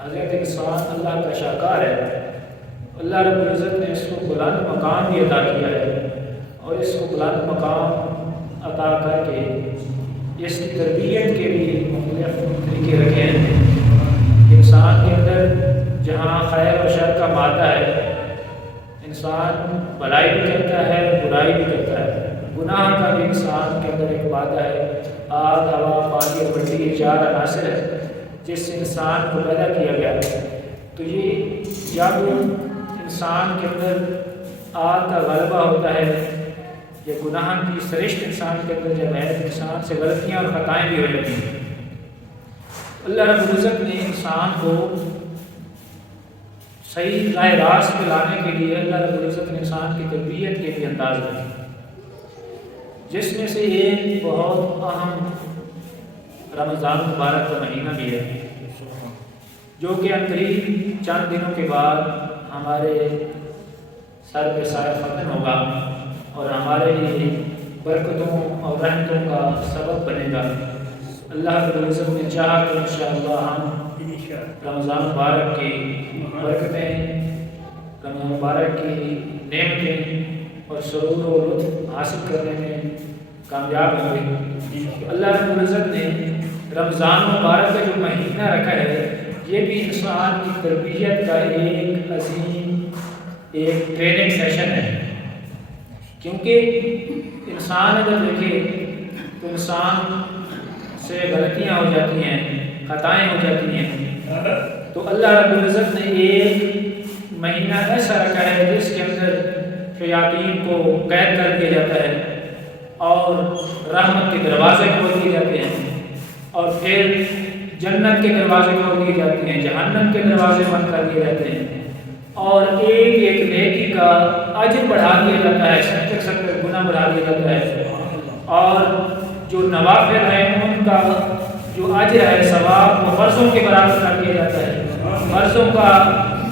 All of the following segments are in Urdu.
حضرت انسان اللہ کا شاہکار ہے. اللہ رب العزت نے اس کو بلند مقام بھی عطا کیا ہے، اور اس کو بلند مقام عطا کر کے اس کی تربیت کے بھی مختلف طریقے رکھے ہیں. انسان کے اندر جہاں خیر و شر کا مادہ ہے، انسان بھلائی بھی کرتا ہے، برائی بھی کرتا ہے. گناہ کا بھی انسان کے اندر ایک مادہ ہے. آگ، ہوا، پانی اور مٹی، یہ 4 عناصر ہیں جس سے انسان کو پیدا کیا گیا. تو یہ جب انسان کے اندر آگ کا غلبہ ہوتا ہے یا گناہ کی سرشت انسان کے اندر جب ہے، انسان سے غلطیاں اور خطائیں بھی ہو جاتی ہیں. اللہ رب العزت نے انسان کو صحیح راہ راست پہ لانے کے لیے اللہ رب العزت نے انسان کی تربیت کے بھی انداز رکھے، جس میں سے ایک بہت اہم رمضان مبارک کا مہینہ بھی ہے، جو کہ قریب چند دنوں کے بعد ہمارے سر پہ سایہ ختم ہوگا اور ہمارے لیے برکتوں اور رحمتوں کا سبب بنے گا. اللہ رب العزت نے چاہا تو انشاءاللہ ہم رمضان مبارک کی برکتیں، رمضان مبارک کی نعمتیں اور سرور و لطف حاصل کرنے میں کامیاب ہوں گے. اللہ رب العزت نے رمضان مبارک کا جو مہینہ رکھا ہے، یہ بھی انسان کی تربیت کا ایک عظیم ایک ٹریننگ سیشن ہے. کیونکہ انسان اگر دیکھے تو انسان سے غلطیاں ہو جاتی ہیں، خطائیں ہو جاتی ہیں. تو اللہ رب العزت نے ایک مہینہ ایسا رکھا ہے جس کے اندر شیاطین کو قید کر دیا جاتا ہے اور رحمت کے دروازے کھول دیے جاتے ہیں، اور پھر جنت کے دروازے کھول دیے جاتے ہیں، جہنم کے دروازے بند کر دیے جاتے ہیں، اور ایک ایک نیکی کا اجر بڑھا دیا جاتا ہے، 70 گنا بڑھا دیا جاتا ہے. اور جو نوافل ہیں ان کا جو اجر ہے، ثواب، وہ فرضوں کے برابر کر دیا جاتا ہے. فرضوں کا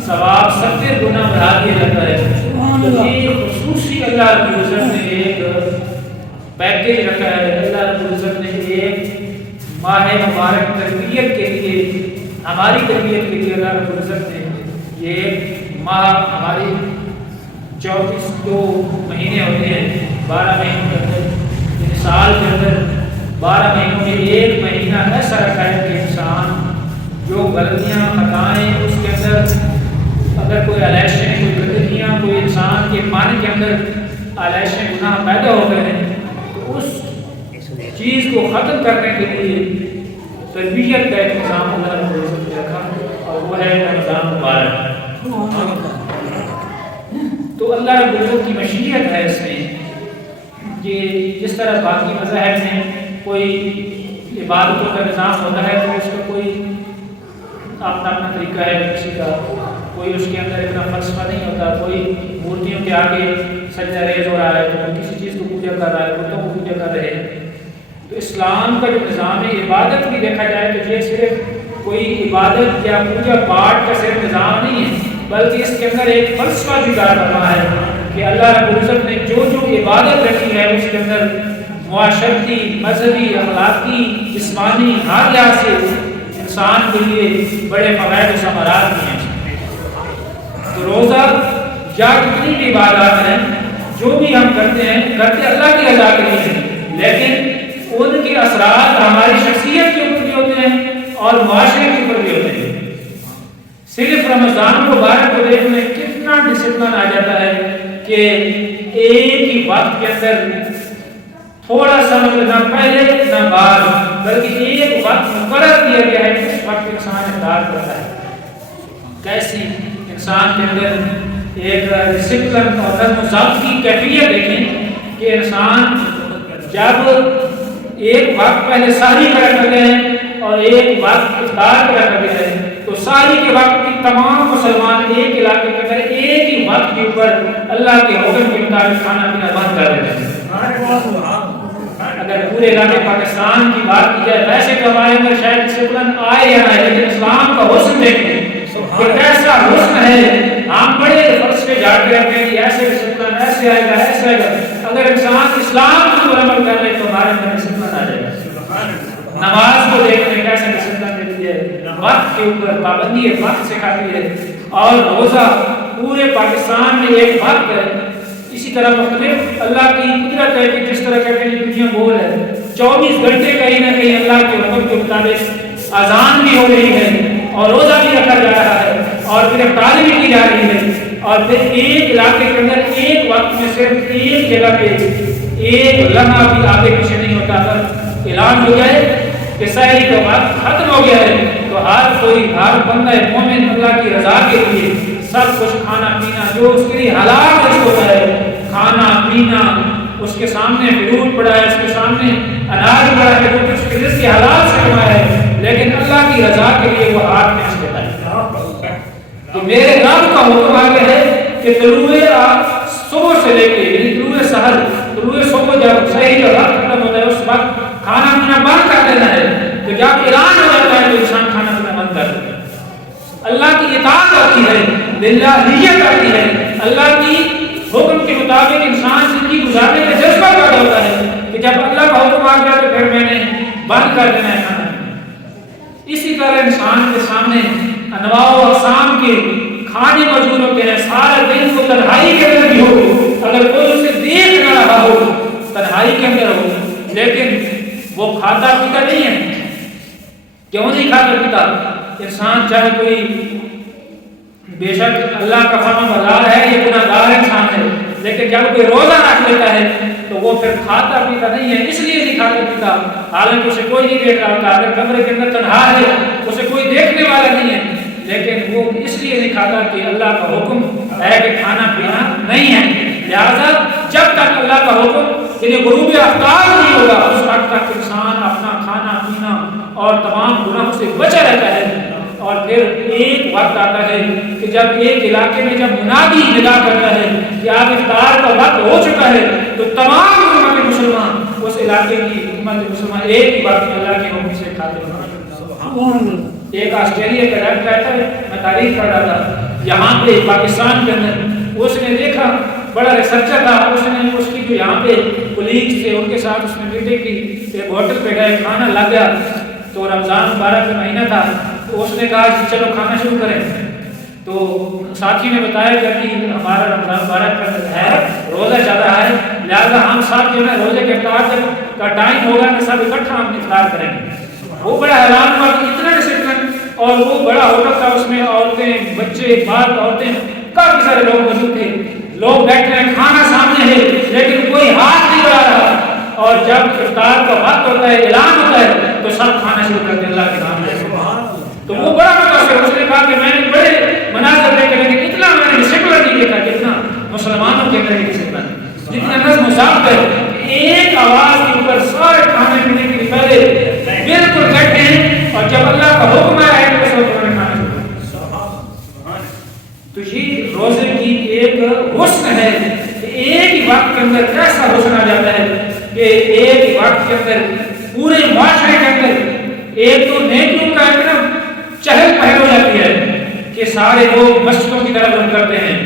ثواب 70 گنا بڑھا دیا جاتا ہے. تو یہ خصوصی اللہ رب العزت نے ایک پیکیج رکھا ہے. اللہ رب العزت نے ایک ماہ مبارک تربیت کے لیے، ہماری تربیت کے لیے اللہ رب العزت نے یہ ماہ، ہماری 24 جو مہینے ہوتے ہیں، 12 مہینوں کے اندر، سال کے اندر 12 مہینوں میں ایک مہینہ ایسا رکھا ہے کہ انسان جو غلطیاں، خطائیں، اس کے اندر اگر کوئی علیشیں، کوئی غلطیاں، کوئی انسان کے من کے اندر علیشیں، گناہ پیدا ہو گئے ہیں، تو اس چیز کو ختم کرنے کے لیے تربیت کا ایک نظام اللہ رب العزت نے رکھا، اور وہ ہے رمضان مبارک. تو اللہ رب العزت کی مشیت ہے اس میں کہ جس طرح باقی مذاہب میں کوئی عبادتوں کا نظام ہوتا ہے تو اس کا کوئی اپنا اپنا طریقہ ہے، کسی کا کوئی اس کے اندر اتنا فلسفہ نہیں ہوتا. کوئی مورتیوں کے آگے سجدہ ریز ہو رہا ہے، تو کسی چیز کو پوجا کر رہا ہے، بتوں کو پوجا کر رہے ہیں. تو اسلام کا جو نظام ہے عبادت بھی دیکھا جائے تو یہ صرف کوئی عبادت یا پوجا پاٹ کا صرف نظام نہیں ہے، بلکہ اس کے اندر ایک فلسفہ بھی کار رہا ہے کہ اللہ رب العزت نے جو عبادت رکھی ہے اس کے اندر معاشرتی، مذہبی، اخلاقی، جسمانی، ہر لحاظ سے انسان کے لیے بڑے فوائد و ثمرات بھی ہیں. تو روزہ یا کتنی بھی عبادات ہیں جو بھی ہم کرتے ہیں، کرتے اللہ کی رضا کے لیے ہیں، لیکن ان کے اثرات ہماری شخصیت کے اوپر بھی ہوتے ہیں اور معاشرے کے اوپر بھی ہوتے ہیں. صرف رمضان مبارک کو دیکھنے کتنا ڈسپلن آ جاتا ہے کہ ایک ہی وقت کے اندر تھوڑا سا نہ پہلے نہ بعد، بلکہ ایک وقت مقرر کیا گیا ہے، اس وقت انسان اقدار کرتا ہے. کیسی انسان کے اندر ایک ڈسپلن اور نظم و ضبط کی کیفیت دیکھیں کہ انسان جب ایک وقت پہلے سحری کا رکھتے ہیں اور ایک وقت افطار کا رکھتے ہیں، تو سحری کے وقت کی تمام مسلمان ایک علاقے کے اندر ایک ہی وقت کے اوپر اللہ کے حکم کے مطابق کھانا پینا بند کر دیتے ہیں. اگر پورے علاقے پاکستان کی بات کی جائے، ویسے تو ہمارے اندر شاید ڈسپلن آئے یا نہ، لیکن اسلام کا حسن دیکھیں کہ کیسا حسن ہے. ہم بڑے فلسفے جاتے رہتے ہیں کہ ایسے ڈسپلن ایسے آئے گا، ایسے آئے گا. اگر انسان اسلام کو عمل کر لے تو ہمارے اندر ڈسپلن آ جائے گا. نماز کو دیکھ لیں کیسے ڈسپلن دیتی ہے، وقت کے اوپر پابندی وقت سکھاتی ہے، اور روزہ پورے پاکستان میں ایک وقت ہے۔ اسی طرح مختلف اللہ کی قدرت ہے کہ جس طرح کہتے ہیں دنیا گول ہے، 24 گھنٹے کہیں نہ کہیں اللہ کے حکم کے مطابق اذان بھی ہو رہی ہے اور روزہ بھی رکھا جا رہا ہے اور گرفتاری بھی کی جا رہی ہے، اور پھر ایک علاقے کے اندر ایک وقت میں صرف ایک جگہ پہ ایک لمحہ بھی آگے پیچھے نہیں ہوتا۔ اگر اعلان ہو جائے کہ سحری کا وقت ختم ہو گیا ہے تو ہر بندہ مومن اللہ کی رضا کے لیے سب کچھ کھانا پینا جو اس کے لیے حلال ہوتا ہے، کھانا پینا، اس کے سامنے فروٹ پڑا ہے، اس کے سامنے اناج پڑا ہے، جو اس کے رزق حلال سے کما ہے، لیکن اللہ کی رضا کے لیے وہ ہاتھ میں اس دیتا ہے کہ میرے رب کا حکم آ گیا ہے کہ طلوع صبح سے لے کے یعنی طلوع سحر، طلوع صبح جب سحری کا وقت ختم ہوتا ہے اس وقت کھانا پینا بند کر دینا ہے۔ تو جب اعلان ہو جاتا ہے تو انسان کھانا پینا بند کر دیتا ہے، اللہ کی اطاعت آتی ہے، للہیت آتی ہے، اللہ کی حکم کے مطابق انسان زندگی گزارنے کا جذبہ پیدا ہوتا ہے کہ جب اللہ کا حکم آ گیا تو پھر میں نے بند کر دینا ہے کھانا۔ اسی طرح انسان کے سامنے انواع و اقسام کے کھانے موجود ہوتے ہیں، سارا دن کو تنہائی کے اندر بھی ہو، اگر کوئی اسے دیکھ نہ رہا ہو، تنہائی کے اندر ہو، لیکن وہ کھاتا پیتا نہیں ہے۔ کیوں نہیں کھاتا پیتا؟ انسان چاہے کوئی بے شک اللہ کا فرمان بردار ہے، یہ گناہگار انسان ہے، لیکن جب کوئی روزہ رکھ لیتا ہے تو وہ پھر کھاتا پیتا نہیں ہے، اس لیے نہیں کھاتا پیتا، حالانکہ اسے کوئی نہیں دیکھ رہا ہوتا، اگر کمرے کے اندر تنہا ہے اسے کوئی دیکھنے والا نہیں ہے، لیکن وہ اس لیے نہیں کھاتا کہ اللہ کا حکم ہے کہ کھانا پینا نہیں ہے۔ لہذا جب تک اللہ کا حکم یعنی غروب آفتاب نہیں ہوگا اس وقت تک انسان اپنا کھانا پینا اور تمام گناہوں سے بچا رہتا ہے۔ اور پھر ایک وقت آتا ہے کہ جب ایک علاقے میں جب منادی ندا کرتا ہے کہ اب افطار کا وقت ہو چکا ہے تو تمام امت مسلمان اس علاقے کی امت مسلمان ایک ہی وقت میں اللہ کے حکم سے کھاتے ہیں۔ ایک آسٹریلیا کا ڈاکٹر کہتا ہے، میں تاریخ پڑھ رہا تھا یہاں پہ پاکستان کے اندر، اس نے دیکھا بڑا ریسرچر تھا، اس نے اس کی جو یہاں پہ کولیگز تھے ان کے ساتھ اس نے بیٹے کی ایک ہوٹل پہ گئے، کھانا لگ گیا تو رمضان مبارک کا مہینہ تھا، تو اس نے کہا چلو کھانا شروع کریں، تو ساتھی نے بتایا کہ ابھی ہمارا رمضان مبارک کا ہے، روزہ چل رہا ہے، لہٰذا ہم ساتھ جو ہے روزے کے افطار کا ٹائم ہوگا کہ سب اکٹھا ہم افطار کریں گے۔ وہ بڑا حیران ہوا کہ اتنا ڈسپلن، اور وہ بڑا ہوٹل تھا، اس میں عورتیں بچے مرد عورتیں کافی سارے لوگ موجود تھے، لوگ بیٹھے ہیں، کھانا سامنے ہے لیکن کوئی ہاتھ نہیں بڑھا رہا، اور جب افطار کا وقت ہوتا ہے اعلان ہوتا ہے تو سب کھانا شروع کرتے اللہ کے نام سے۔ تو وہ بڑا متاثر، اس نے کہا کہ میں نے بڑے مناظر دیکھے لیکن اتنا میں نے ڈسپلن نہیں دیکھا جتنا مسلمانوں کے اندر ڈسپلن، جتنا نظم و ضابطہ ہے، ایک آواز کے اوپر سارے کھانے پینے کے پہلے بالکل بیٹھے ہیں، اور جب اللہ کا حکم ہے تو اس وقت انہوں نے کھانا شروع۔ تو یہ روزے کی ایک حسن ہے کہ ایک ہی وقت کے اندر کیسا حسن آ جاتا ہے کہ ایک ہی وقت کے اندر پورے معاشرے کے اندر ایک تو نیکیوں کا ایک چہل پہل ہو جاتی ہے کہ سارے لوگ مسجدوں کی طرف رجوع کرتے ہیں۔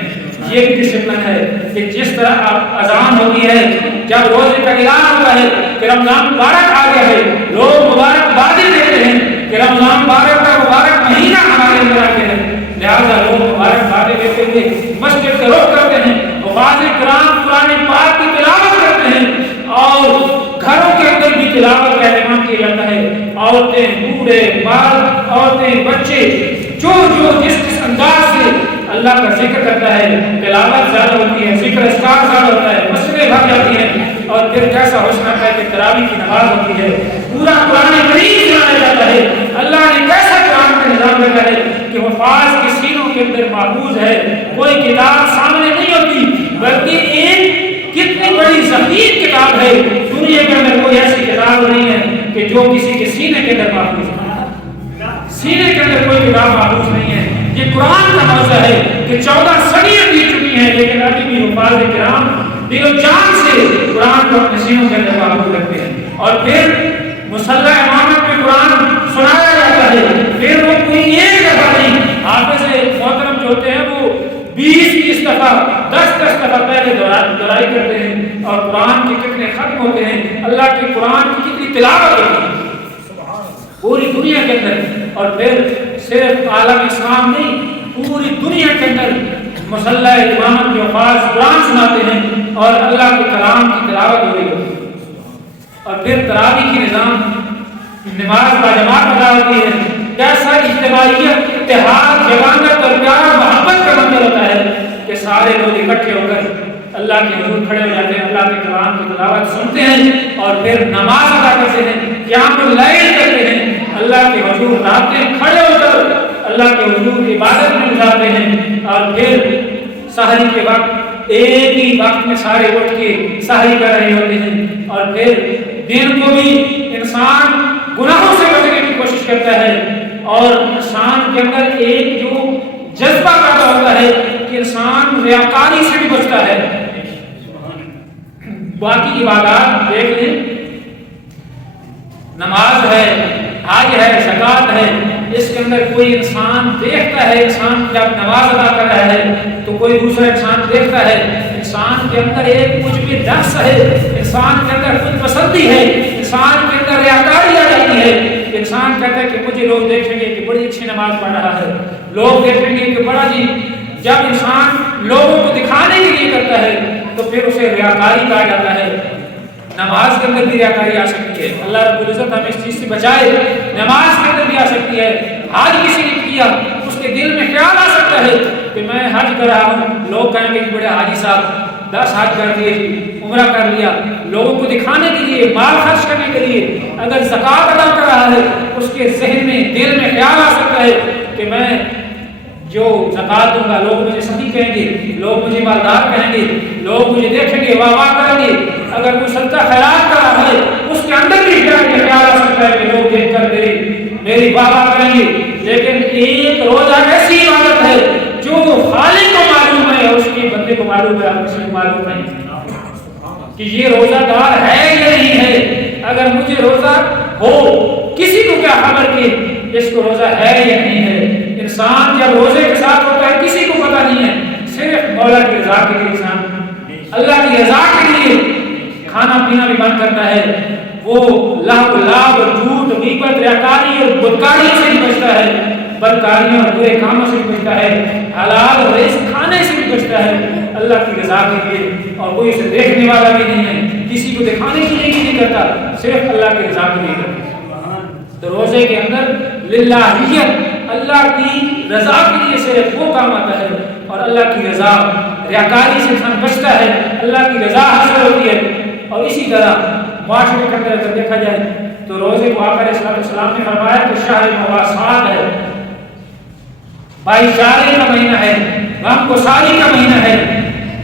یہ بھی ڈسپلن ہے کہ جس طرح اذان ہوتی ہے جب روزے کا اعلان ہوتا ہے کہ رمضان مبارک آ گیا ہے، لوگ مبارکبادی دیتے ہیں کہ رمضان مبارک کا مبارک مہینہ ہمارے اندر آ گیا ہے، لہٰذا لوگ مبارکبادی دیتے ہوئے مسجد کا رخ کرتے ہیں، حفاظ کرام قرآن پاک کی تلاوت کرتے ہیں، اور گھروں کے اندر بھی تلاوت کا اہتمام کیا جاتا ہے۔ عورتیں، بوڑھے، مرد، عورتیں، بچے جو جس انداز سے اللہ کا ذکر کرتا ہے، تلاوت زیادہ ہوتی ہے، ذکر اذکار زیادہ ہوتا ہے، مسجدیں بھر جاتی ہیں، اور پھر کیسا حسن آتا ہے کہ تراویح کی نماز ہوتی ہے، پورا قرآن مجید سنایا جاتا ہے۔ اللہ نے کیسا قرآن کا نظام رکھا ہے کہ حفاظ کے سینوں کے اندر محفوظ ہے، کوئی کتاب سامنے نہیں ہوتی، بلکہ ایک کتنی بڑی ذخیر کتاب ہے، دنیا کے اندر کوئی ایسی کتاب نہیں ہے کہ جو کسی کے سینے کے اندر محفوظ ہے، سینے کے اندر کوئی کتاب محفوظ نہیں ہے۔ یہ قرآن کا موضوع ہے کہ 14 صدیاں بیت چکی ہیں لیکن ابھی بھی حفاظ کرام دل و جان سے قرآن کو اپنے سینوں کے اندر محفوظ رکھتے ہیں، اور پھر مصلی امامت میں قرآن سنایا جاتا ہے، پھر وہ کوئی ایک دفعہ نہیں، حافظ محترم جو ہوتے ہیں وہ 20 دفعہ 10 دفعہ پہلے دہرائی کرتے ہیں، اور قرآن کے کتنے ختم ہوتے ہیں، اللہ کے قرآن کی کتنی تلاوت ہوتی ہے پوری دنیا کے اندر۔ اور پھر صرف عالم اسلام نہیں پوری دنیا کے اندر مسلح امامت کے الفاظ قرآن سناتے ہیں اور اللہ کے کلام کی تلاوت ہو رہی ہوتی ہے، اور پھر تراویح کی نظام نماز باجماعت ادا ہوتی ہے۔ کیسا اجتماعیت، اتحاد، جماعت اور پیار محبت کا منظر ہوتا ہے کہ سارے لوگ اکٹھے ہو کر اللہ کے حضور کھڑے ہو جاتے ہیں، اللہ کے کلام کی تلاوت سنتے ہیں اور پھر نماز ادا کرتے ہیں، قیام اللیل کرتے ہیں، اللہ کے حضور راتیں کھڑے ہو کر اللہ کے حضور کی عبادت میں گزارتے ہیں، اور پھر سحری کے وقت ایک ہی وقت میں سارے اٹھ کے سحری کر رہے ہوتے ہیں، اور پھر دن کو بھی انسان گناہوں سے بچنے کی کوشش کرتا ہے، اور انسان کے اندر ایک جو جذبہ پیدا ہوتا ہے کہ انسان ریاکاری سے بھی بچتا ہے۔ باقی عبادات دیکھ لیں، نماز ہے، حج ہے، زکوٰۃ ہے، اس کے اندر کوئی انسان دیکھتا ہے، انسان جب نماز ادا کر رہا ہے تو کوئی دوسرا انسان دیکھتا ہے، انسان کے اندر ایک کچھ بھی نقص ہے، انسان کے اندر خود پسندی ہے، انسان کے اندر ریاکاری آ جاتی ہے، انسان کہتا ہے کہ مجھے لوگ دیکھیں گے کہ بڑی اچھی نماز پڑھ رہا ہے، لوگ دیکھیں گے کہ بڑا جی، جب انسان لوگوں کو دکھانے کے لیے کرتا ہے تو پھر اسے ریاکاری کہا جاتا ہے۔ نماز کے اندر بھی ریاکاری آ سکتی ہے، اللہ رب العزت ہمیں اس چیز سے بچائے۔ نماز کے اندر بھی آ سکتی ہے، حج کسی نے کیا، اس کے دل میں خیال آ سکتا ہے کہ میں حج کر رہا ہوں، لوگ کہیں گے کہ بڑے حاجی صاحب 10 حج کر لیے، عمرہ کر لیا، لوگوں کو دکھانے کے لیے، مال خرچ کرنے کے لیے۔ اگر زکوٰۃ ادا کر رہا ہے، اس کے ذہن میں، دل میں خیال آ سکتا ہے کہ میں جو زکوٰۃ دوں گا لوگ مجھے سخی کہیں گے، لوگ مجھے مالدار کہیں گے، لوگ مجھے دیکھیں گے، واہ واہ کریں گے۔ اگر کوئی صدقہ خیرات کر رہا ہے، اس کے اندر بھی خیال آ سکتا ہے کہ لوگ دیکھ کر میری واہ واہ کریں گے۔ لیکن ایک روزہ ایسی عبادت ہے جو خالق کو معلوم ہے اور اس کے بندے کو معلوم ہے، اور کسی کو معلوم نہیں کہ یہ روزہ دار ہے یا نہیں ہے۔ اگر مجھے روزہ ہو، کسی کو کیا خبر کہ اس کو روزہ ہے یا نہیں ہے۔ انسان جب روزے کے ساتھ ہوتا ہے کسی کو پتہ نہیں ہے، صرف مولا کی رضا کے لیے انسان اللہ کی رضا کے لیے کھانا پینا بھی بند کرتا ہے، وہ لہو لعب، جھوٹ، غیبت، ریاکاری اور بدکاری سے بھی بچتا ہے، بدکاریوں اور برے کاموں سے بھی بچتا ہے، حلال رزق کھانے سے بھی بچتا ہے اللہ کی رضا کے لیے، اور کوئی اسے دیکھنے والا بھی نہیں ہے، کسی کو دکھانے کے لیے نہیں کرتا، صرف اللہ کی رضا کے لیے کرتا ہے۔ تو روزے کے اندر للہیت، اللہ کی رضا کے لیے صرف وہ کام آتا ہے، اور اللہ کی رضا، ریاکاری سے انسان بچتا ہے، اللہ کی رضا حاصل ہوتی ہے۔ اور اسی طرح معاشرے کے اندر اگر دیکھا جائے تو روزے کو آقا علیہ السلام نے فرمایا کہ شہر مواسات ہے، بھائی چارے کا مہینہ ہے، غم گساری کا مہینہ ہے۔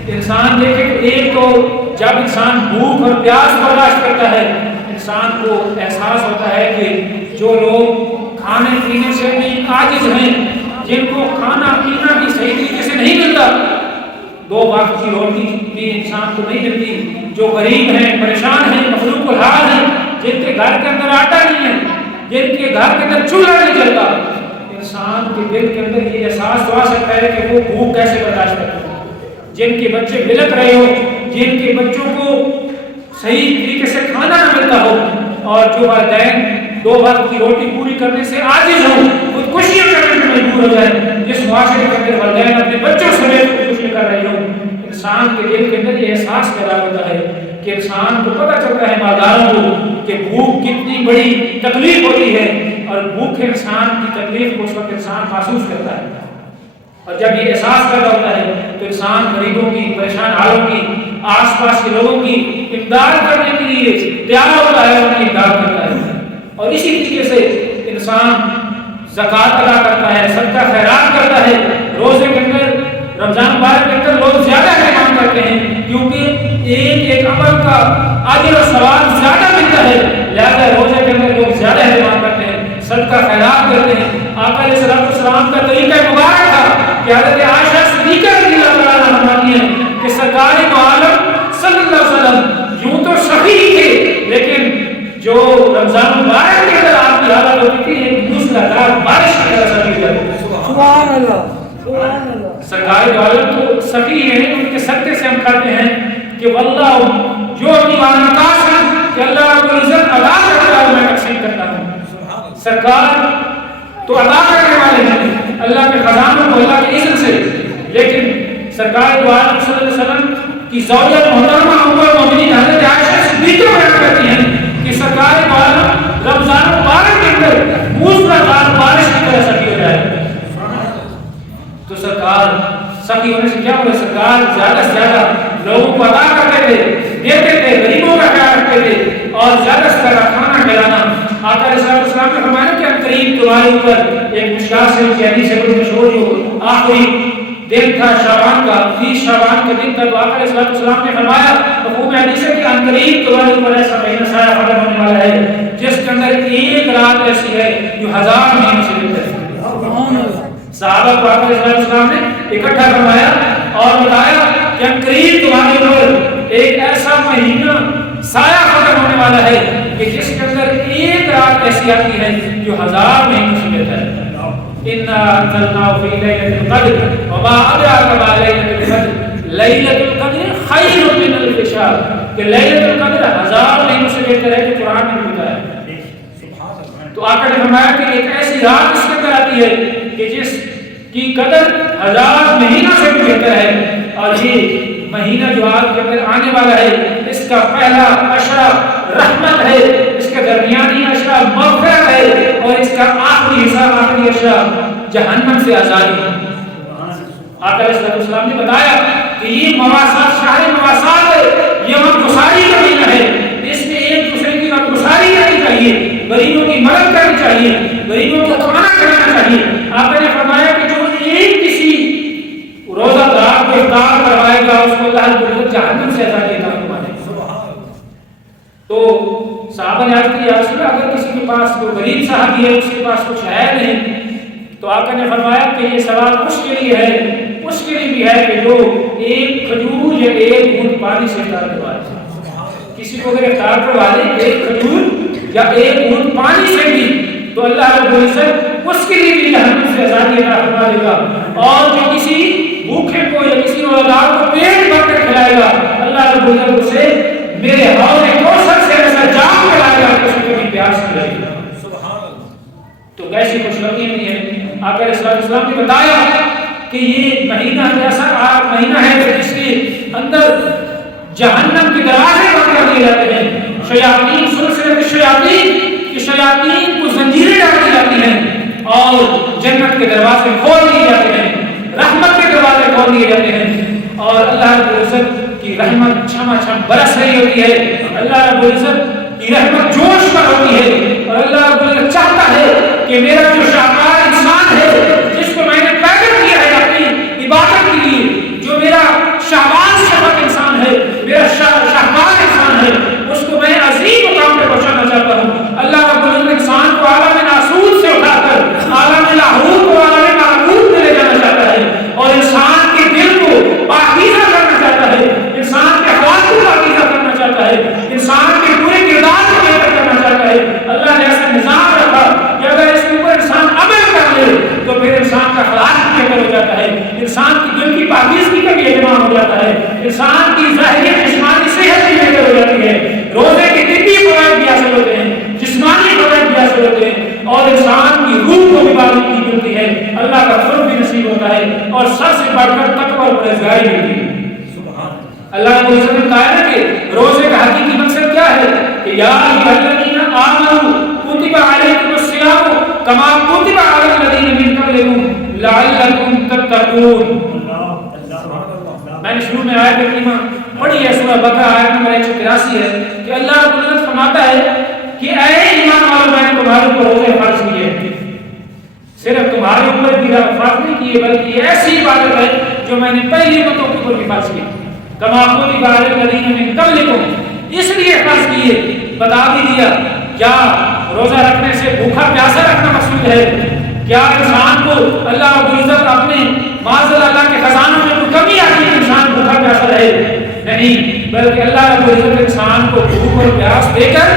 انسان دیکھے تو ایک تو جب انسان بھوک اور پیاس برداشت کرتا ہے، انسان کو احساس ہوتا ہے کہ جو لوگ کھانے پینے سے بھی عاجز ہیں، جن کو کھانا پینا بھی صحیح طریقے سے نہیں ملتا، 2 وقت کی روٹی بھی انسان کو نہیں ملتی، جو غریب ہیں، پریشان ہیں، مخلوق الحال ہیں، جن کے گھر کے اندر آٹا نہیں ہے، جن کے گھر کے اندر چولہا نہیں چلتا، انسان کے دل کے اندر یہ احساس تو آ سکتا ہے کہ وہ بھوک کیسے برداشت کرتا ہے۔ جن کے بچے بلک رہے ہو، جن کے بچوں کو صحیح طریقے سے کھانا نہ ملتا ہو، اور جو والدین 2 وقت کی روٹی پوری کرنے سے عاجز ہو، خودکشیاں کرنے میں مجبور ہو جائے، جس معاشرے کے اندر والدین اپنے بچوں سمیت خودکشی کر رہے ہو، انسان کے دل کے اندر یہ احساس پیدا ہوتا ہے کہ انسان کو پتہ چلتا ہے مالداروں کو کہ بھوک کتنی بڑی تکلیف ہوتی ہے، اور بھوکے انسان کی تکلیف کو اس وقت انسان محسوس کرتا ہے۔ اور جب یہ احساس پیدا ہوتا ہے تو انسان غریبوں کی، پریشان حالوں کی، آس پاس کے لوگوں کی امداد کرنے کے لیے تیار ہوتا ہے، ان کی امداد کرتا ہے۔ اور اسی طریقے سے انسان زکوٰۃ ادا کرتا ہے، صدقہ خیرات کرتا ہے۔ روزے کے اندر، رمضان مبارک کے اندر لوگ زیادہ اہتمام کرتے ہیں، کیونکہ ایک عمل کا اجر و ثواب زیادہ ملتا ہے، لہذا روزے کے اندر لوگ زیادہ اہتمام کرتے ہیں، صدقہ خیرات کرتے ہیں۔ آقا علیہ السلام کا طریقہ مبارک تھا کہ حضرت عائشہ صدیقہ رضی اللہ عنہا فرماتی ہیں کہ سرکار دو عالم صلی اللہ علیہ وسلم یوں تو سخی تھے، لیکن جو رمضان مبارک کے اندر آپ کی حالت ہوتی تھی ایک موسلادھار بارش کی طرح سخی ہوتی۔ سبحان اللہ، سبحان اللہ۔ سرکار دو عالم تو سخی ہیں، ان کے صدقے سے ہم کہتے ہیں کہ واللہ جو اپنی مانکاس ہے کہ اللہ رب العزت ادا کرتا ہے، میں تقسیم کرتا ہوں۔ سرکار تو عطا کرنے والے ہیں اللہ کے خزانوں کو اللہ کے اذن سے. لیکن سرکار دو عالم صلی اللہ علیہ وسلم کی زوجہ محترمہ ام المؤمنین حضرت عائشہ صدیقہ بیان کرتی ہیں کہ سرکار دو عالم رمضان مبارک کے اندر موسلادھار بارش کی طرح سخی ہو جائے. تو سرکار سخی ہونے سے کیا ہوا؟ سرکار زیادہ سے زیادہ لوگوں کو عطا کرتے تھے، دیتے تھے، غریبوں کا خیال رکھتے تھے اور زیادہ سے زیادہ کھانا کھلانا. آقا علیہ السلام نے فرمایا کہ ہم قریب تمہارے اوپر ایک مشکل سے کی حدیث ہے بڑی مشہور جو آخری دن تھا شعبان کا، 30 شعبان کا دن تھا. تو آقا علیہ السلام نے فرمایا مفہوم حدیث ہے کہ ہم قریب تمہارے اوپر ایسا مہینہ سایہ ختم ہونے والا ہے جس کے اندر ایک رات ایسی ہے جو 1000 مہینوں سے بہتر ہے. صحابہ کو آقا علیہ السلام نے اکٹھا فرمایا اور بتایا کہ ہم قریب تمہارے اوپر ایک ایسا مہینہ سایہ ختم ہونے والا ہے کہ جس کے اندر ایک رات ایسی آتی ہے جو 1000 مہینوں سے بہتر ہے. اِنَّا أَنزَلْنَاهُ فِي لَيْلَةِ الْقَدْرِ وَمَا أَدْرَاكَ مَا لَيْلَةُ الْقَدْرِ لَيْلَةُ الْقَدْرِ خَيْرٌ مِّنَ أَلْفِ شَهْرٍ کہ لَيْلَةُ الْقَدْرِ 1000 مہینوں سے بہتر ہے جو قرآن میں لکھا ہے. تو آقا نے فرمایا کہ ایک ایسی رات اس کے اندر آتی ہے کہ جس کی قدر 1000 مہینوں سے بھی بہتر ہے. اور یہ مہینہ جو آپ کے اندر آنے والا ہے اس کا پہلا عشرہ رحمت ہے، اس کا درمیانی عشرہ مغفرت ہے اور اس کا آخری حصہ آخری عشرہ جہنم سے آزادی ہے. آقا علیہ السلام نے بتایا کہ یہ مواسات شہر مواسات ہے، یہ غمگساری کا مہینہ ہے. اس میں ایک دوسرے کی غمگساری کرنی چاہیے، غریبوں کی مدد کرنی چاہیے، غریبوں کو کھانا کھلانا چاہیے. آقا نے فرمایا کہ جو ایک کسی روزہ دار کو افطار کروائے گا اس کو اللہ رب العزت جہنم سے آزادی عطا فرمائے گا. تو صحابہ نے عرض کی یا رسول اللہ اگر کسی کے پاس کوئی غریب صحابی ہے اس کے پاس کچھ ہے نہیں تو آقا نے فرمایا کہ یہ سوال اس کے لیے ہے، اس کے لیے بھی ہے کہ جو ایک کھجور یا ایک بوند پانی سے افطار کروائے. کسی کو اگر افطار کروا دے ایک کھجور یا ایک بوند پانی سے بھی تو اللہ رب العزت اس کے لیے بھی جہنم سے آزادی عطا فرما دے گا. اور جو کسی بھوکے کو یا کسی روزدار کو پیٹ بھر کر کھلائے گا اللہ رب العزت اسے میرے حوض کوثر سے ایسا جام کھلائے گا کہ اس کو کبھی پیاس نہیں لگے گا. تو کیسی خوشخبری نہیں ہے. آقا علیہ السلام نے بتایا کہ یہ مہینہ ایسا مہینہ ہے جس کے اندر جہنم کے دروازے بند کر دیے جاتے ہیں. شیاطین سلسلۃ الشیاطین کہ شیاطین کو زنجیریں ڈال دی جاتی ہیں اور جنت کے دروازے کھول دیے جاتے ہیں، رحمت کے دروازے کھول دیے جاتے ہیں اور اللہ رب العزت کی رحمت چھما چھم برس رہی ہوتی ہے. اللہ رب العزت کی رحمت جوش پر ہوتی ہے اور اللہ رب العزت چاہتا ہے کہ میرا جو شاہکار انسان ہے جس کو میں نے پیدا کیا ہے اپنی عبادت کے لیے، جو میرا شہباز شفق انسان ہے، میرا شاہکار انسان ہے، اس کو میں عظیم مقام پہ پہنچانا چاہتا ہوں. اللہ رب العزت انسان کو عالم ناسوت سے اٹھا کر عالم لاہور کو عالم معبود میں لے جانا چاہتا ہے اور انسان کے دل کو پاکیزہ کرنا چاہتا ہے، انسان کے اخلاق کو پاکیزہ کرنا چاہتا ہے، انسان کے پورے کردار کو بہتر کرنا چاہتا ہے. اللہ نے ایسا نظام رکھا کہ اگر اس کے اوپر انسان عمل کر لے تو پھر انسان کا اخلاق بھی بہتر ہو جاتا ہے، انسان کی دل کی پاکیزگی کا بھی اہتمام ہو جاتا ہے، انسان کی ظاہری جسمانی صحت بھی بہتر ہو جاتی ہے، روزے کے طبی فوائد بھی حاصل ہوتے ہیں، جسمانی فوائد بھی حاصل ہوتے ہیں اور انسان کی روح کو بھی باریکی ملتی ہے، اللہ کا قرب بھی نصیب ہوتا ہے اور سب سے بڑھ کر تقوی اور پرہیزگاری ملتی ہے. اللہ کو عزت نے بتایا کہ روزے کا حقیقی مقصد کیا ہے کہ یا ایھا الذین آمنوا کتب علیکم الصیام کما کتب علی الذین من قبلکم لعلکم تتقون. میں نے شروع میں آیت کریمہ پڑھی ہے سورہ بقرہ آیت نمبر 183 ہے کہ اللہ رب العزت فرماتا ہے کہ اے ایمان والو میں نے تمہارے اوپر روزے فرض کیے ہیں. صرف تمہارے اوپر بھی فرض نہیں کیے بلکہ یہ ایسی عبادت ہے جو میں نے پہلی امتوں کے اوپر بھی فرض کی. کما کتب علی الذین من قبلکم اس لیے فرض کیے بتا بھی دیا. کیا روزہ رکھنے سے بھوکا پیاسا رکھنا مقصود ہے؟ کیا انسان کو اللہ رب العزت اپنے معاذ اللہ کے خزانوں میں کوئی کمی آتی ہے انسان بھوکا پیاسا رہے؟ نہیں، بلکہ اللہ رب العزت انسان کو بھوک اور پیاس دے کر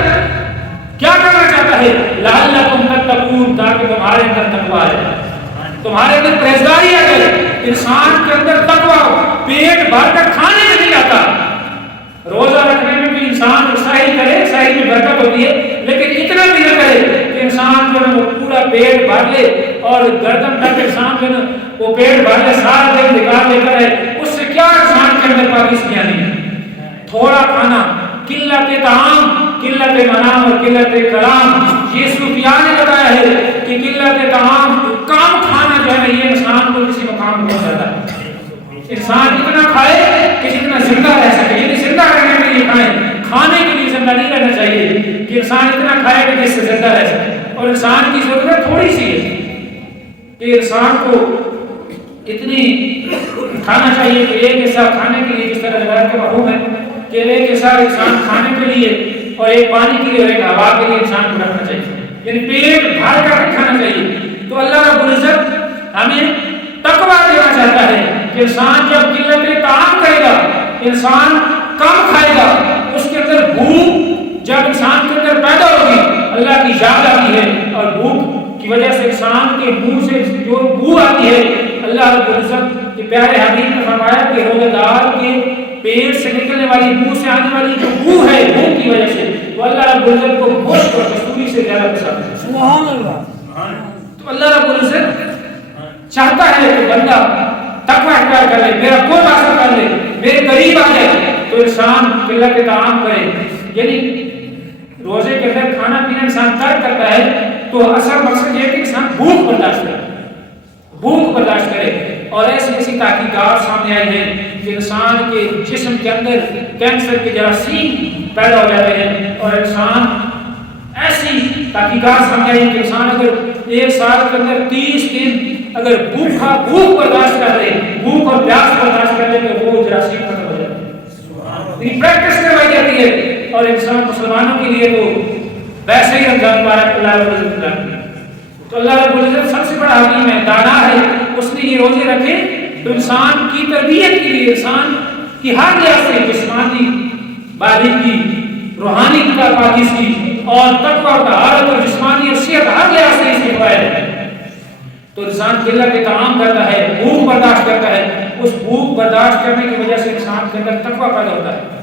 کیا کرنا چاہتا ہے؟ لعلکم تتقون تاکہ تمہارے اندر تقوی آئے، تمہارے اندر پرہیزگاری آ جائے. انسان کے اندر تقوی پیٹ بھر کر کھانے میں نہیں آتا. روزہ رکھنے میں بھی انسان سحری کرے، سحری میں برکت ہوتی ہے لیکن اتنا بھی نہ کرے کہ کہ انسان جو ہے وہ پورا پیٹ بھر لے اور گردن تک انسان جو ہے وہ پیٹ بھر لے سارا دن نکال لے کر ہے، اس سے کیا انسان کے اندر پاکیزگیاں نہیں ہے؟ تھوڑا کھانا، قلت طعام، قلت منام اور قلت کلام۔ یہ صوفیاء نے بتایا ہے کہ قلت طعام، کم کھانا جو ہے یہ انسان کو کسی مقام پہ پہنچ جاتا ہے۔ انسان اتنا کھائے کہ جتنا زندہ رہ سکے، یعنی زندہ رہنے کے لیے کھائیں، کھانے کے لیے زندہ نہیں رہنا چاہیے کہ انسان اتنا کھائے کہ جس سے زندہ رہ سکے۔ اور انسان کی ضرورت تھوڑی سی ہے کہ انسان کو اتنی کھانا چاہیے کہ ایک ایسا کھانے کے لیے، جس طرح روایت کے محروم ہے کہ ایک ایسا انسان کھانے کے لیے اور ایک پانی کے لیے اور ایک ہوا کے لیے انسان کو رکھنا چاہیے، یعنی پیٹ بھر کر کھانا چاہیے۔ تو اللہ رب العزت ہمیں تقویٰ دینا چاہتا ہے کہ انسان جب قلت طعام کرے گا، انسان کم کھائے گا، اس کے اندر بھوک جب انسان کے اندر پیدا ہوگی، اللہ کی یاد آتی ہے، اور بھوک کی وجہ سے انسان کے منہ سے جو بو آتی ہے، اللہ رب العزت کے پیارے حبیب نے فرمایا کہ روزہ دار کے پیٹ سے نکلنے والی منہ سے آنے والی جو بو ہے بھوک کی وجہ سے، تو اللہ رب العزت کو گوشت اور کستوری سے زیادہ پسند ہے۔ سبحان اللہ۔ تو اللہ رب العزت چاہتا ہے کہ بندہ تقویٰ اختیار کر لے، میرا قرب حاصل کر لے، میرے قریب آ جائے، تو انسان قلت طعام کرے، یعنی روزے کے اندر کھانا پینا انسان ترک کرتا ہے تو اصل مقصد یہ ہے کہ انسان بھوک برداشت کرے، بھوک برداشت کرے۔ اور ایسی ایسی تحقیقات سامنے آئی ہیں کہ انسان کے جسم کے اندر کینسر کے جراثیم پیدا ہو جاتے ہیں، اور انسان ایسی تحقیقات سامنے آئی کہ انسان اگر ایک سال کے اندر 30 دن اگر بھوک برداشت کر لے، بھوک اور پیاس برداشت کر لے، تو وہ جراثیم ختم ہو جاتے ہیں۔ پریکٹس کروائی جاتی ہے، اور انسان مسلمانوں کے لیے تو ویسے ہی رمضان مبارک اللہ رب العزت کرتے ہیں۔ تو اللہ رب العزت سب سے بڑا حکیم ہے، دانا ہے، اس نے یہ روزے رکھے تو انسان کی تربیت کے لیے، انسان کی ہر لحاظ سے، جسمانی، بالغی، روحانی پاکیزگی اور تقویٰ اور طہارت اور جسمانی اور صحت ہر لحاظ سے اس کی فوائد ہے۔ تو انسان قلت طعام کرتا ہے، بھوک برداشت کرتا ہے، اس بھوک برداشت کرنے کی وجہ سے انسان کے اندر تقویٰ پیدا ہوتا ہے۔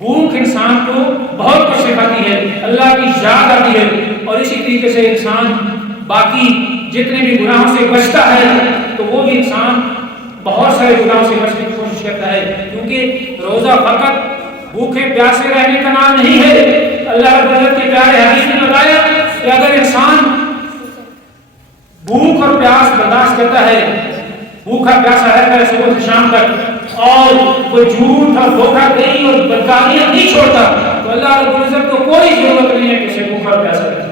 بھوک انسان کو بہت کچھ سکھاتی ہے، اللہ کی یاد آتی ہے، اور اسی طریقے سے انسان باقی جتنے بھی گناہوں سے بچتا ہے تو وہ بھی انسان بہت سارے گناہوں سے بچنے کی کوشش کرتا ہے، کیونکہ روزہ فقط بھوکے پیاسے رہنے کا نام نہیں ہے۔ اللہ رب العزت کے پیارے حدیث نے بتایا کہ اگر انسان بھوک اور پیاس برداشت کرتا ہے، بھوکا پیاسا رہتا ہے صبح سے شام تک، اور وہ جھوٹ اور دھوکہ دہی اور بدکاریاں نہیں چھوڑتا، تو اللہ رب العزت کو کوئی ضرورت نہیں ہے کہ اسے بھوکا اور پیاسا رہے۔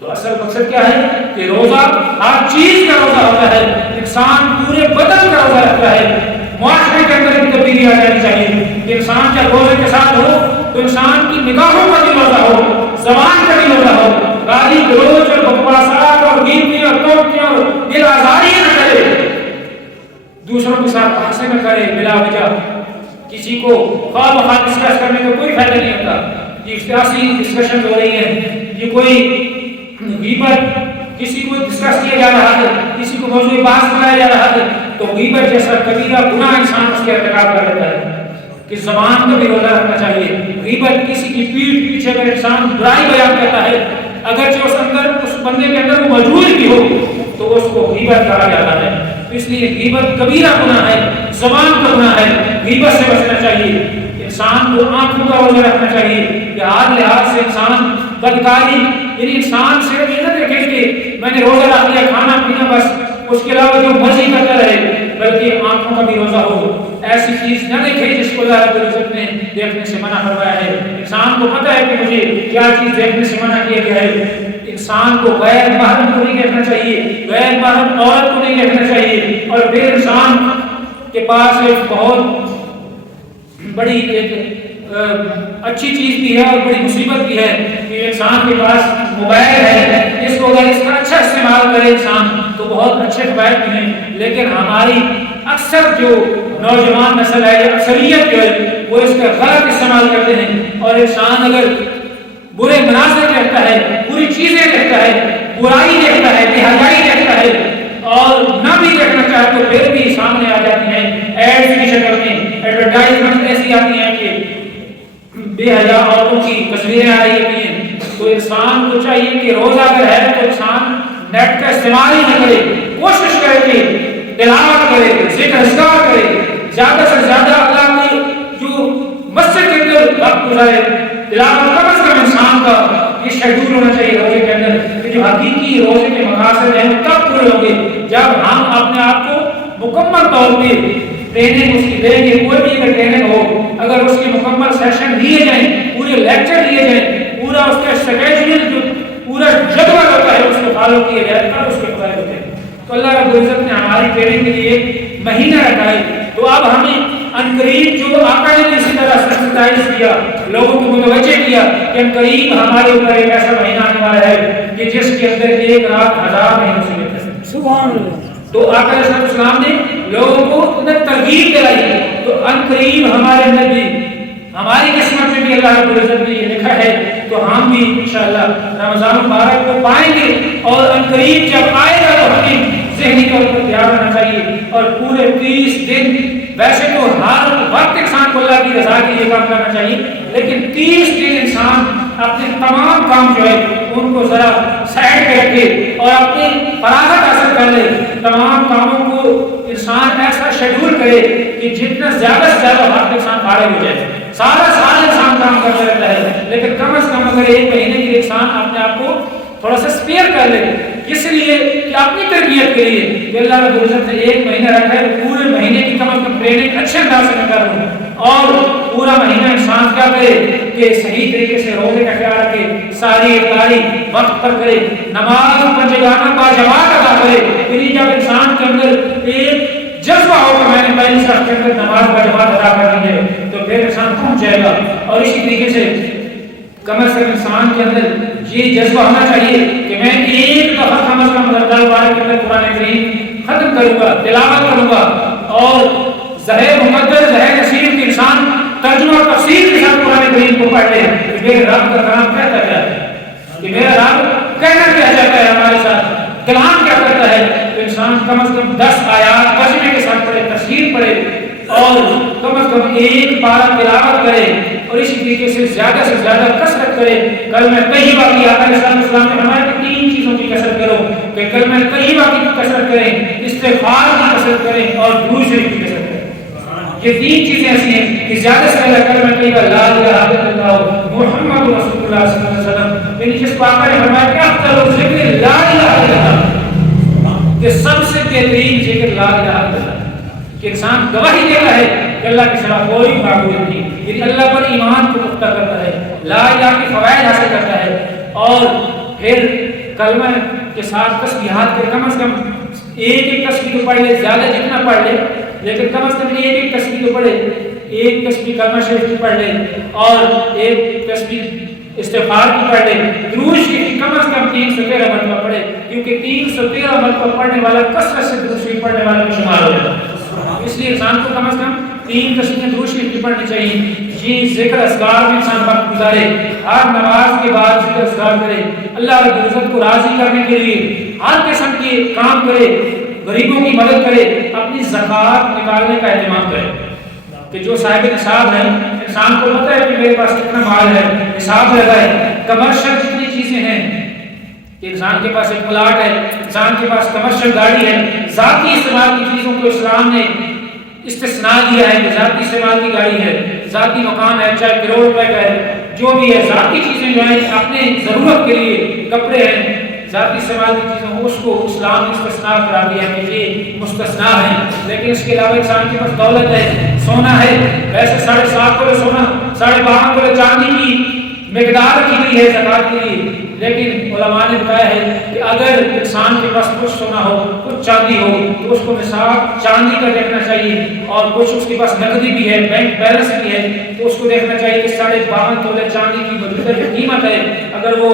تو اصل مقصد کیا ہے کہ روزہ ہر چیز کا روزہ ہوتا ہے، انسان پورے بدن کا روزہ رکھتا ہے۔ معاشرے کے اندر ایک تبدیلی آ جانی چاہیے کہ انسان جب روزے کے ساتھ ہو تو انسان کی نگاہوں کا بھی روزہ ہو، زبان کا بھی روزہ ہو، گالی گلوچ اور بکواسات اور غیبتیں اور توبتیں اور دل آزاری نہ کرے، دوسروں کے ساتھ بحث نہ کرے بلا وجہ، کسی کو خواہ مخواہ ڈسکس کرنے کا کوئی فائدہ نہیں ہوتا۔ یہ سیاسی ڈسکشن ہو رہی ہے، یہ کوئی غیبت، کسی کو ڈسکس کیا جا رہا ہے، کسی کو موضوع بحث بنایا جا رہا ہے، تو غیبت جیسا کبیرہ گناہ انسان اس کے ارتکاب کر لیتا ہے۔ کہ زبان کا بھی روزہ رکھنا چاہیے۔ غیبت کسی کی پیٹھ پیچھے اگر انسان برائی بیان کرتا ہے، اگرچہ اس بندے کے اندر وہ موجود بھی ہو تو اس کو غیبت کہا جاتا ہے۔ اس لیے غیبت کبیرہ گناہ ہے، زبان کا گناہ ہے، غیبت سے بچنا چاہیے۔ انسان کو آنکھوں کا روزہ رکھنا چاہیے کہ ہر لحاظ سے انسان بدکاری، یعنی انسان صرف یہ نہ دیکھے کہ میں نے روزہ رکھ لیا، کھانا پینا بس، اس کے علاوہ جو مرضی کرتا رہے، بلکہ آنکھوں کا بھی روزہ ہو۔ ایسی چیز نہ دیکھے جس کو اللہ رب العزت نے دیکھنے سے منع فرمایا ہے۔ انسان کو پتہ ہے کہ مجھے کیا چیز دیکھنے سے منع کیا گیا ہے۔ انسان کو غیر محرم کو نہیں دیکھنا چاہیے، غیر محرم عورت کو نہیں دیکھنا چاہیے، اور پھر انسان کے پاس ایک بہت بڑی ایک اچھی چیز بھی ہے اور بڑی مصیبت بھی ہے کہ انسان کے پاس موبائل ہے، اس کو اگر اس کا اچھا استعمال کرے انسان تو بہت اچھے فوائد بھی ہیں، لیکن ہماری اکثر جو نوجوان نسل ہے یا اکثریت جو ہے وہ اس کا غلط استعمال کرتے ہیں، اور انسان اگر برے مناظر دیکھتا ہے، بری چیزیں دیکھتا ہے، برائی دیکھتا ہے، بے حیائی دیکھتا ہے، اور نہ بھی دیکھنا چاہے تو پھر بھی سامنے آ جاتی ہیں ایڈز کی شکل میں، ایڈورٹائزمنٹ ایسی آتی ہیں کہ بے حیا عورتوں کی تصویریں آ رہی ہوتی ہیں، تو انسان کو چاہیے کہ روزہ اگر ہے تو انسان نیٹ کا استعمال ہی نہ کرے، کوشش کرے کہ تلاوت کرے، ذکر اذکار کرے، زیادہ سے زیادہ اللہ کی جو مسجد کے اندر وقت گزارے، تلاوت کم از کم انسان کا یہ شیڈول ہونا چاہیے روزے کے اندر، کہ جو حقیقی روزے کے مقاصد ہیں وہ تب پورے ہوں گے جب ہم اپنے آپ کو مکمل طور پہ ٹریننگ اس کی دیں گے۔ کوئی بھی اگر ٹریننگ ہو، اگر اس کے مکمل سیشن لیے جائیں، پورے لیکچر لیے جائیں، پورا اس کا اسکیڈول جو پورا جدول ہوتا ہے اس کو فالو کیا جائے تب اس کے فائدے ہوتے ہیں۔ تو اللہ رب العزت نے ہماری ٹریننگ کے لیے مہینہ رکھا ہے، تو اب ہمیں عنقریب جو آقا نے اسی طرح سنسٹائز کیا، لوگوں کو متوجہ کیا کہ عنقریب ہمارے اوپر ایک ایسا مہینہ آنے والا ہے کہ جس کے اندر ایک رات 1000 مہینوں سے بہتر ہے۔ سبحان اللہ۔ تو آقا علیہ السلام نے لوگوں کو ترغیب دلائی، تو عنقریب ہمارے اندر بھی ہماری قسمت میں بھی اللہ رب العزت نے یہ لکھا ہے، تو ہم بھی انشاءاللہ رمضان مبارک کو پائیں گے، اور عنقریب جب آئے گا تو ہمیں ذہنی طور پر تیار ہونا چاہیے، اور پورے 30 دن ویسے تو ہر وقت انسان کو اللہ کی رضا کے لیے کام کرنا چاہیے، لیکن 30 دن انسان اپنے تمام کام جو ہے ان کو ذرا سائڈ پہ رکھے اور اپنی فراغت حاصل کر لے، تمام کاموں کو انسان ایسا شیڈول کرے کہ جتنا زیادہ سے زیادہ وقت انسان فارغ ہو جائے۔ سارا سال انسان کام کرتا رہتا ہے، لیکن کم از کم اگر ایک مہینے کے لیے انسان اپنے آپ کو تھوڑا سا اسپیئر کر لے، اس لیے کہ اپنی تربیت کے لیے کہ اللہ رب العزت نے ایک مہینہ رکھا ہے، پورے مہینے کی کم از کم ٹریننگ اچھے انداز سے کر لوں، اور پورا مہینہ انسان کیا کرے کہ صحیح طریقے سے روزے کا خیال رکھے، ساری افطاری وقت پر کرے، نماز پنجگانہ باجماعت ادا کرے۔ یعنی جب انسان کے اندر ایک جذبہ ہوگا میں نے پہلی صف کے اندر نماز باجماعت ادا کرنی ہے، تو پھر انسان پہنچ جائے گا۔ اور اسی طریقے سے کم از کم انسان کے اندر یہ جذبہ ہونا چاہیے کہ میں ایک دفعہ کم از کم رمضان مبارک کے اندر قرآن کریم ختم کروں گا، تلاوت کروں گا، اور زہر مقدر زہر نصیب کے انسان ترجمہ اور تفسیر کے ساتھ قرآن کریم کو پڑھ لے کہ میرے رب کا کلام کہتا کیا ہے، کہ میرا رب کہنا کیا چاہتا ہے ہمارے ساتھ، کلام کیا کرتا ہے۔ تو انسان کم از کم 10 آیات ترجمے کے ساتھ پڑھے، تفسیر پڑھے، اور کم از کم ایک بار تلاوت کرے، اور اسی طریقے سے زیادہ کثرت کرے۔ کلمہ طیبہ کی آقا علیہ السلام نے فرمایا کہ 3 چیزوں کی کثرت کرو، کہ کلمہ طیبہ کی کثرت کریں، استغفار کی کثرت کریں، اور درود شریف کی کثرت کریں۔ یہ 3 چیزیں ایسی ہیں کہ زیادہ سے زیادہ کلمہ طیبہ لا الہ الا اللہ محمد رسول اللہ صلی اللہ علیہ وسلم، یعنی جس کو آقا نے فرمایا کہ افضل ذکر لا الہ الا اللہ، کہ سب سے بہترین ذکر لا الہ الا اللہ، کہ انسان گواہی دیتا ہے کہ اللہ کے سوا کوئی معبود نہیں، یعنی اللہ پر ایمان کو پختہ کرتا ہے، لا الہ کے فوائد حاصل کرتا ہے، اور پھر کلمہ کے ساتھ تسبیحات کے کم از کم ایک تسبیح تو پڑھ لے، زیادہ جتنا پڑھ لے، لیکن کم از کم ایک تسبیح تو پڑھے، ایک تسبیح کلمہ شریف کی پڑھ لے، اور ایک تسبیح استغفار کی پڑھ لے، درود شریف کم از کم 313 مرتبہ پڑھے، کیونکہ 313 مرتبہ پڑھنے والا کثرت سے درود شریف پڑھنے والا میں شمار ہو جاتا ہے۔ اس لیے انسان کو کم از کم 3 تسبیحیں درود شریف کی پڑھنی چاہیے۔ یہ ذکر اذکار میں انسان وقت گزارے، ہر نماز کے بعد ذکر اذکار کرے، اللہ رب العزت کو راضی کرنے کے لیے ہر قسم کے کام کرے، غریبوں کی مدد کرے، اپنی زکوٰۃ نکالنے کا اہتمام کرے، کہ جو صاحب نصاب ہے، انسان کو پتہ ہے کہ میرے پاس کتنا مال ہے، نصاب لگائے۔ کمرشل جتنی چیزیں ہیں کہ انسان کے پاس ایک پلاٹ ہے، انسان کے پاس کمرشل گاڑی ہے، ذاتی استعمال کی چیزوں کو اسلام نے استثناء دیا ہے کہ ذاتی استعمال کی گاڑی ہے، ذاتی مکان ہے، چاہے کروڑ روپے کا ہے، جو بھی ہے، ذاتی چیزیں جو ہیں اپنے ضرورت کے لیے، کپڑے ہیں، ذاتی استعمال کی چیزیں، اس کو اسلام نے استثناء کرا دیا ہے کہ یہ مستثنیٰ ہے۔ لیکن اس کے علاوہ انسان کے پاس دولت ہے، سونا ہے، ویسے 7.5 تولے سونا، 12.5 تولے چاندی کی مقدار رکھی گئی ہے زکوٰۃ کے لیے، لیکن علماء نے بتایا ہے کہ اگر انسان کے پاس کچھ سونا ہو، کچھ چاندی ہو، تو اس کو نصاب چاندی کا دیکھنا چاہیے، اور کچھ اس کے پاس نقدی بھی ہے، بینک بیلنس بھی ہے، تو اس کو دیکھنا چاہیے کہ 52.5 تولے چاندی کی موجودہ جو قیمت ہے، اگر وہ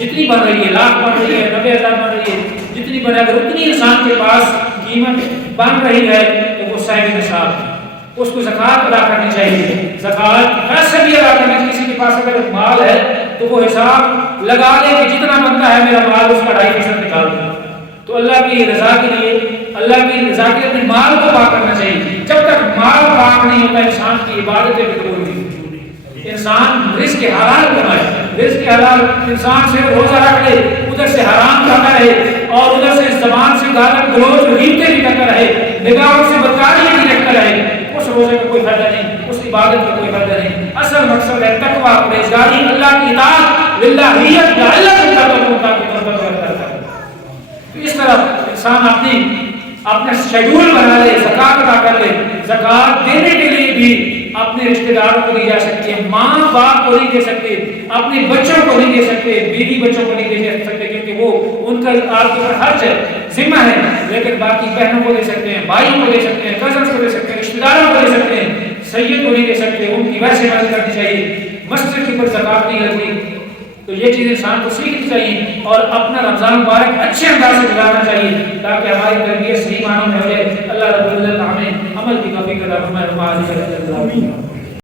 جتنی بن رہی ہے، لاکھ بن رہی ہے، 90,000 بن رہی ہے، جتنی بنے، اگر اتنی انسان کے پاس قیمت بن رہی ہے تو وہ صاحب نصاب ہے، اس کو زکوٰۃ ادا کرنی چاہیے۔ زکوٰۃ ویسے بھی ادا کرنی چاہیے، کسی کے پاس اگر مال ہے تو وہ حساب لگا لے کہ جتنا بنتا ہے میرا مال، اس کا 2.5% نکال دیں۔ تو اللہ کی رضا کے لیے، اللہ کی رضا کے اپنے مال کو پاک کرنا چاہیے۔ جب تک مال پاک نہیں ہوتا، انسان کی عبادتیں بھی قبول نہیں ہوتی۔ انسان رزق حلال کمائے، رزق حلال انسان سے روزہ رکھ لے، ادھر سے حرام کھاتا رہے اور ادھر سے زبان سے گالی گلوچ غیبتیں بھی کرتا رہے، نگاہوں سے بدکاریاں بھی رکھتا رہے، اس روزے کا کوئی فائدہ نہیں، اس عبادت کا کوئی فائدہ نہیں۔ اصل مقصد ہے تقویٰ، پرہیزگاری، اللہ کی اطاعت، للہیت، لعلکم تتقون، تاکہ پرہیزگاری کرتا ہے۔ تو اس طرح انسان اپنا شیڈول بنا لے، زکوٰۃ ادا کر لے۔ زکوٰۃ دینے کے لیے بھی اپنے رشتہ داروں کو دی جا سکتی ہے، ماں باپ کو نہیں دے سکتے، اپنے بچوں کو نہیں دے سکتے، بیوی بچوں کو نہیں دے سکتے، کیونکہ وہ ان کا آپ کے اوپر حرج ہے، ذمہ ہے، لیکن باقی بہنوں کو دے سکتے ہیں، بھائیوں کو دے سکتے ہیں، کزنس کو دے سکتے ہیں، رشتہ داروں کو دے سکتے ہیں، سید کو نہیں دے سکتے، ان کی ویسے مدد کرنی چاہیے۔ مسجد کے اوپر زکوٰۃ نہیں لگتی، تو یہ چیز انسان کو سیکھنی چاہیے اور اپنا رمضان مبارک اچھے انداز سے گزارنا چاہیے تاکہ ہماری تربیت صحیح معنوں میں ہو جائے۔ اللہ رب العزت ہمیں عمل کی توفیق عطا فرمائے۔